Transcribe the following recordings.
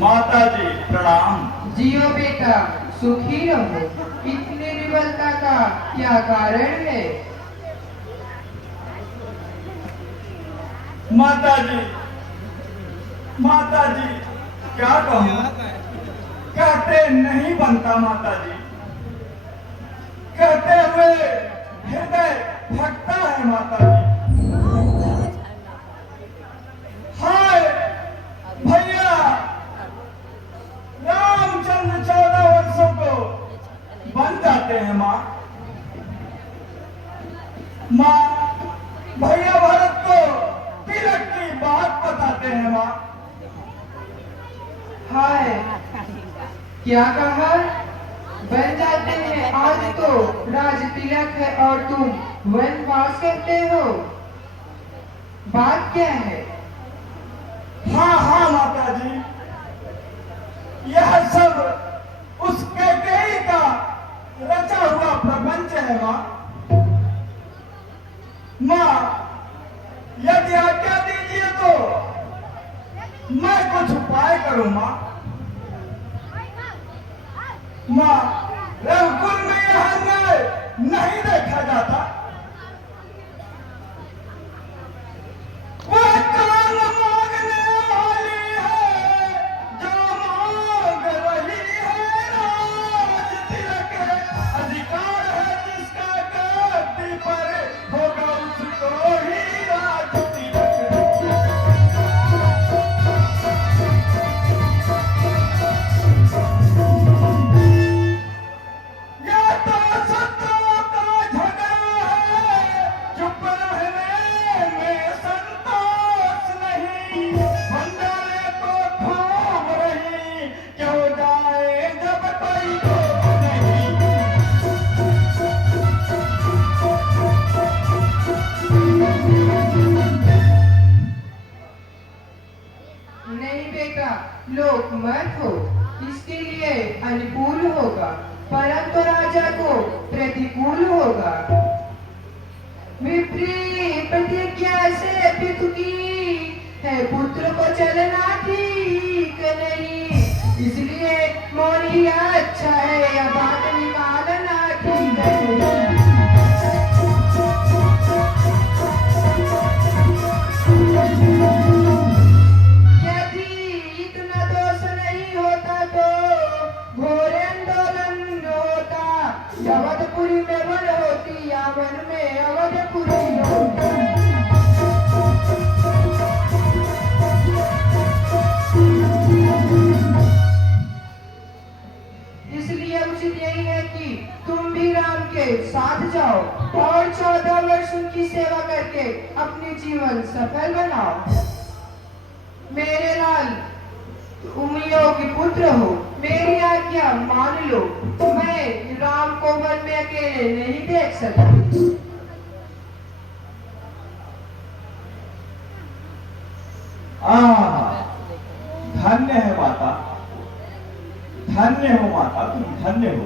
माता जी प्रणाम। जियो बेटा, सुखी रहो। इतनी विवलता का क्या कारण है? माता जी, माता जी, क्या कहूँ, कहते नहीं बनता माता जी, कहते हुए हृदय फटता है माता जी। हाय भैया, रामचंद्र 14 वर्षों को बन जाते हैं माँ। माँ भैया भरत को तिलक की बात बताते हैं माँ। हाय, क्या कहा? बन जाते हैं। आज तो राज तिलक है और तुम वनवास करते हो। बात क्या है? हाँ हाँ माता जी, यह सब उस कैकेयी का रचा हुआ प्रपंच है माँ। माँ यदि आज्ञा दीजिए तो मैं कुछ उपाय करूं माँ। माँ रघुकुल में यह अन्याय नहीं देखा जाता। वह कान मांगने वाली है जो मांग रही है राज तिलक है। अधिकार है जिसका गद्दी पर होगा उसको ही राज तिलक। यह तो सत्ता का झगड़ा है, चुप रहने में संतोष नहीं। बंदरे तो घूम रही, क्यों जाए जब कोई दोष नहीं। नहीं बेटा, लोक मत हो। इसके लिए अनुकूल होगा, परंतु राजा को प्रतिकूल होगा। विपरीत प्रतिज्ञा से पितु की है, पुत्र को चलना ठीक नहीं। इसलिए मौन ही अच्छा है, या बात निकालना ठीक है। यदि इतना दोष नहीं होता तो घोर आंदोलन होता। अवधपुरी में वन होती या वन में अवधपुरी होती। इसलिए उचित यही है कि तुम भी राम के साथ जाओ और 14 वर्ष उनकी सेवा करके अपनी जीवन सफल बनाओ। मेरे लाल, तुम योग्य पुत्र हो, मेरी आज्ञा मान लो। मैं राम को वन में अकेले नहीं देख सकती। धन्य है माता, धन्य हो माता, तुम धन्य हो।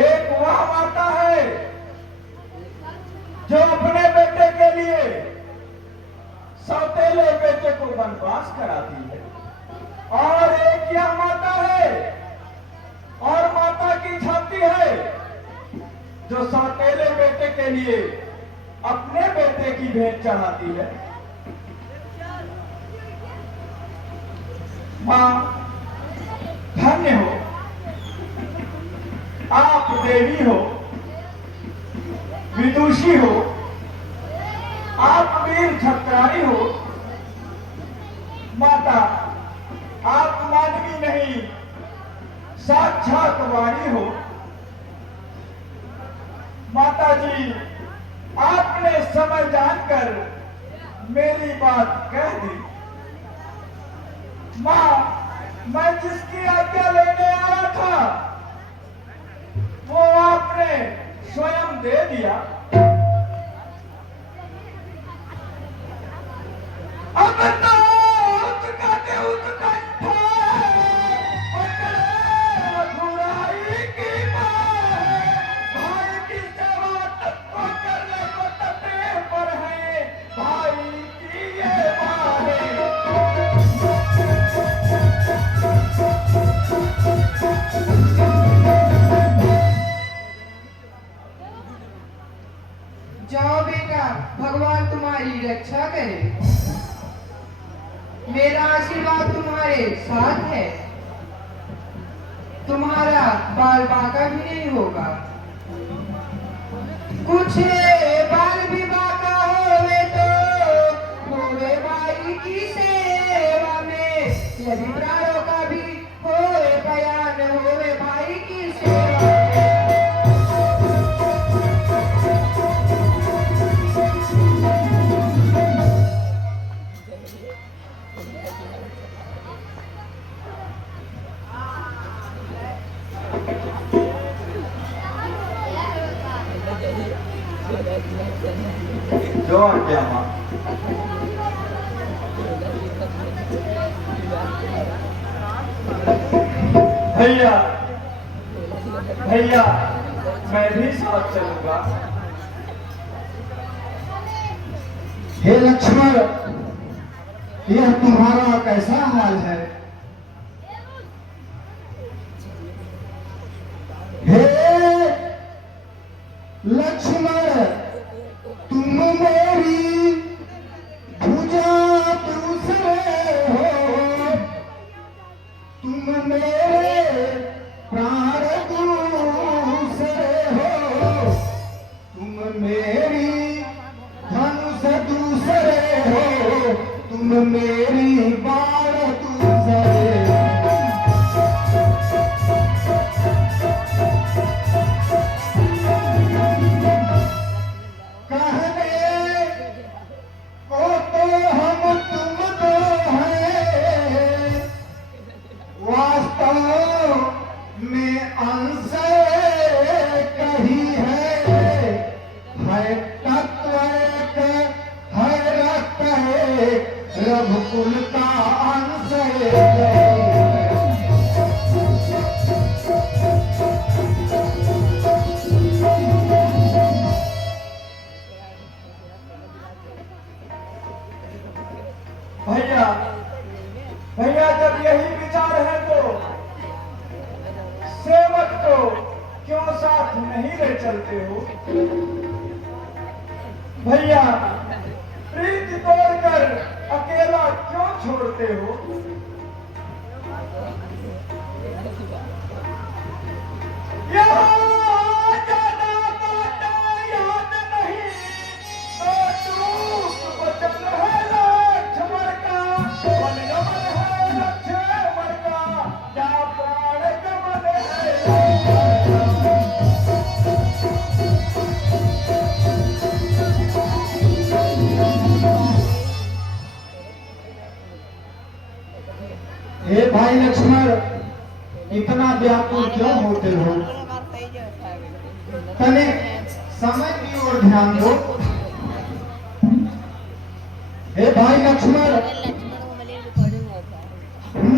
एक वह माता है जो अपने बेटे के लिए सौतेले बेटे को वनवास कराती है, और एक यह माता है और माता की छाती है जो सौतेले बेटे के लिए अपने बेटे की भेंट चढ़ाती है। मां धन्य हो, आप देवी हो, विदुषी हो, आप वीर छत्रारी हो। माता आप मानवी नहीं, साक्षात वाणी हो। माता जी आपने समझ जानकर मेरी बात कह दी। मां मैं जिसकी आज्ञा लेने आया था वो आपने स्वयं दे दिया। अब तो उसका उत्कंठ रघुराई की मां, भाई की सेवा तत्व करने को तत्पर है, भाई की भगवान तुम्हारी रक्षा करे। मेरा आशीर्वाद तुम्हारे साथ है। तुम्हारा बाल बांका भी नहीं होगा। कुछ बाल भी बांका होवे तो होवे भाई की सेवा में, यदि प्राणों का भी होवे बयान होवे भाई की सेवा में। जो आज्ञा मां। भैया भैया मैं भी साथ चलूंगा। हे लक्ष्मण, यह तुम्हारा कैसा हाल है? हे लक्ष्मण, तुम मेरी भुजा दूसरे हो, तुम मेरे प्राण दूसरे हो, तुम मेरी धनुष दूसरे हो, तुम मेरी बाण दूसरे। रघुकुल का अंश भैया भैया जब यही विचार है तो सेवक को क्यों साथ नहीं ले चलते हो? भैया प्रीति तोड़कर अकेला क्यों छोड़ते हो? यहाँ जाना बातें याद नहीं तो चूक वचन है लक्ष्मण का, मन गमन है लक्ष्मण का, क्या प्राण गमन है। हे भाई लक्ष्मण, इतना व्याकुल क्यों होते हो? तने समय की ओर ध्यान दो। हे भाई लक्ष्मण,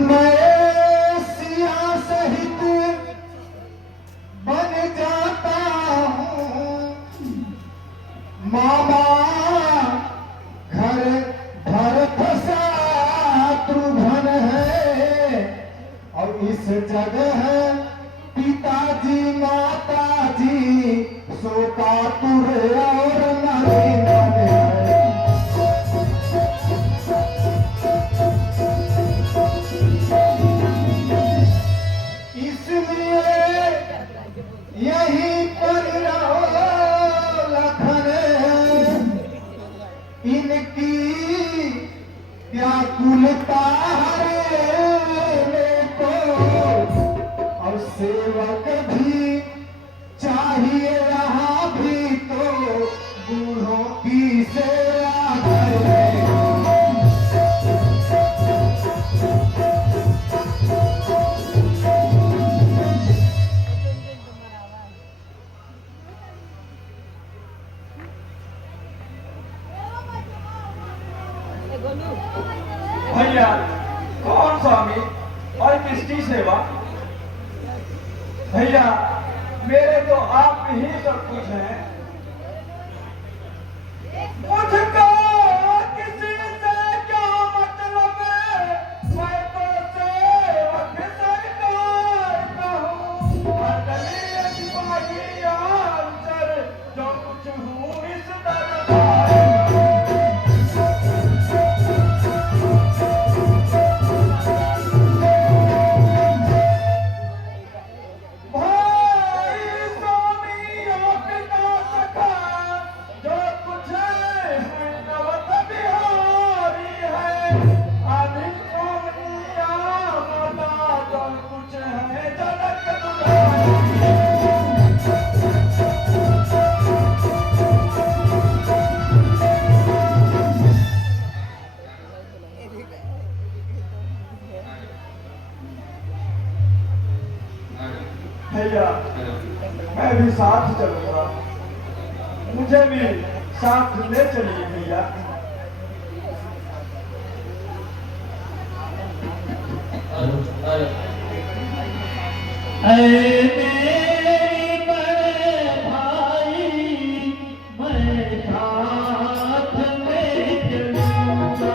मैं सिया सहित बन जाता हूँ, मामा घर भरत शत्रुघ्न है, और इस जगह पिताजी माताजी शोकातुर और मरे मन है। इसलिए यही पर रहो लखन, इनकी व्याकुलता हरे को, और सेवक भी चाहिए यहाँ भी तो बूढ़ों की सेवा करे। भैया कौन स्वामी और किसकी सेवा? भैया मेरे तो आप ही सब कुछ हैं। मुझको किसी से क्या मतलब है, मैं तो सेवक सरकार का हूँ, अदली सिपाही आंसर जो कुछ हूँ इस दरबार साथ चलूंगा, मुझे भी साथ ले चलिए भैया। मेरी बड़े भाई मैं साथ में चलूंगा।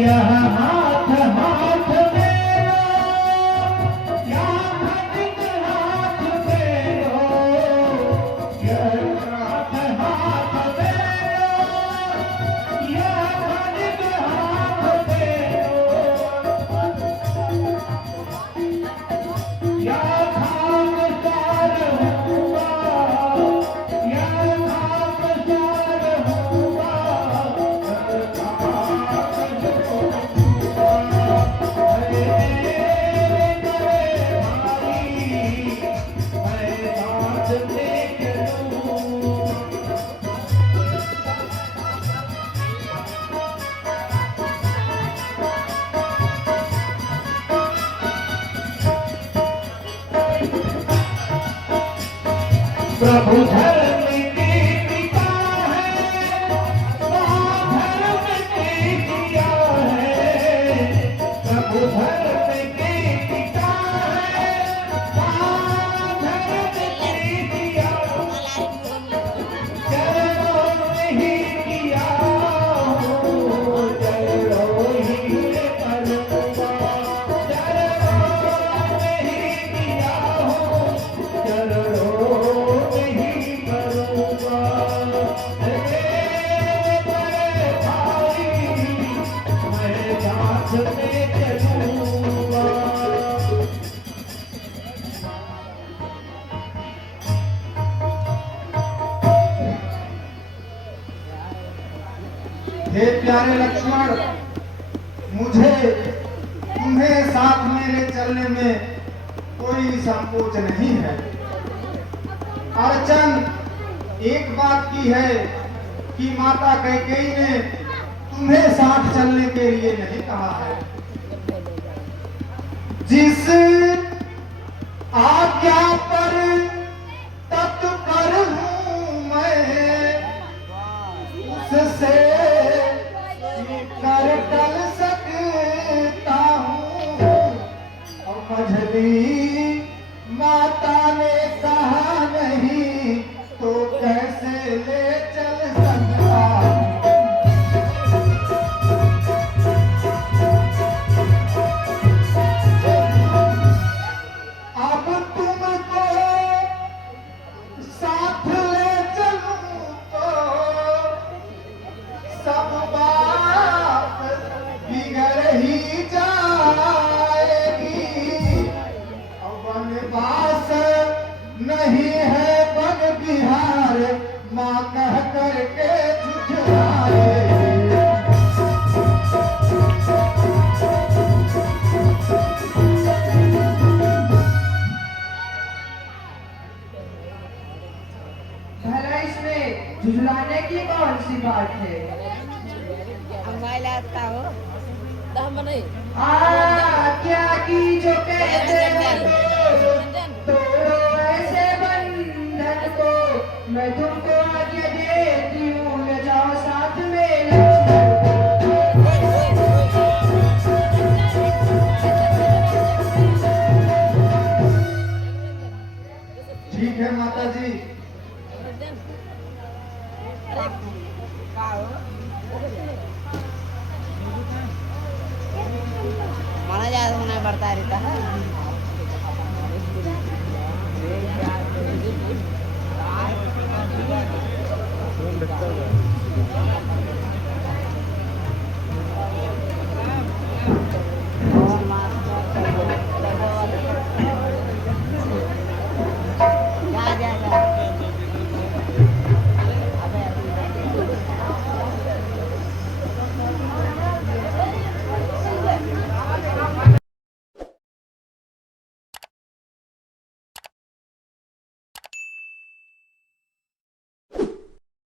यह हाथ हाथ मेरो, यह हाथ मेरो, यह हाथ मेरो, यह हाथ मेरो, यह खामसार हुआ, यह खामसार हुआ। प्रभु धर्म की पिता है, धर्म की दिया है। प्रभु धर्म की पिता है, धर्म की दिया। चलो नहीं किया हो, चलो ही करूँगा। चलो नहीं किया हो, चलो हे प्यारे लक्ष्मण, मुझे तुम्हें साथ मेरे चलने में कोई संकोच नहीं है। अर्चन एक बात की है कि माता कैकेयी ने तुम्हें साथ चलने के लिए नहीं कहा है। जिस आज्ञा पर तत्पर हूँ मैं, उससे कर टल सकता हूँ। और मझली माता ने कहा नहीं तो कैसे ले चल सकता हूँ। अब तुमको इसमें झुझलाने की कौन सी बात है? क्या की जो कहते हैं तो ऐसे बंधन को मैं तुमको आज्ञा देती हूँ, ले जाओ साथ में लक्ष्मण। ठीक है माता जी। mana jalan mana bertari tahan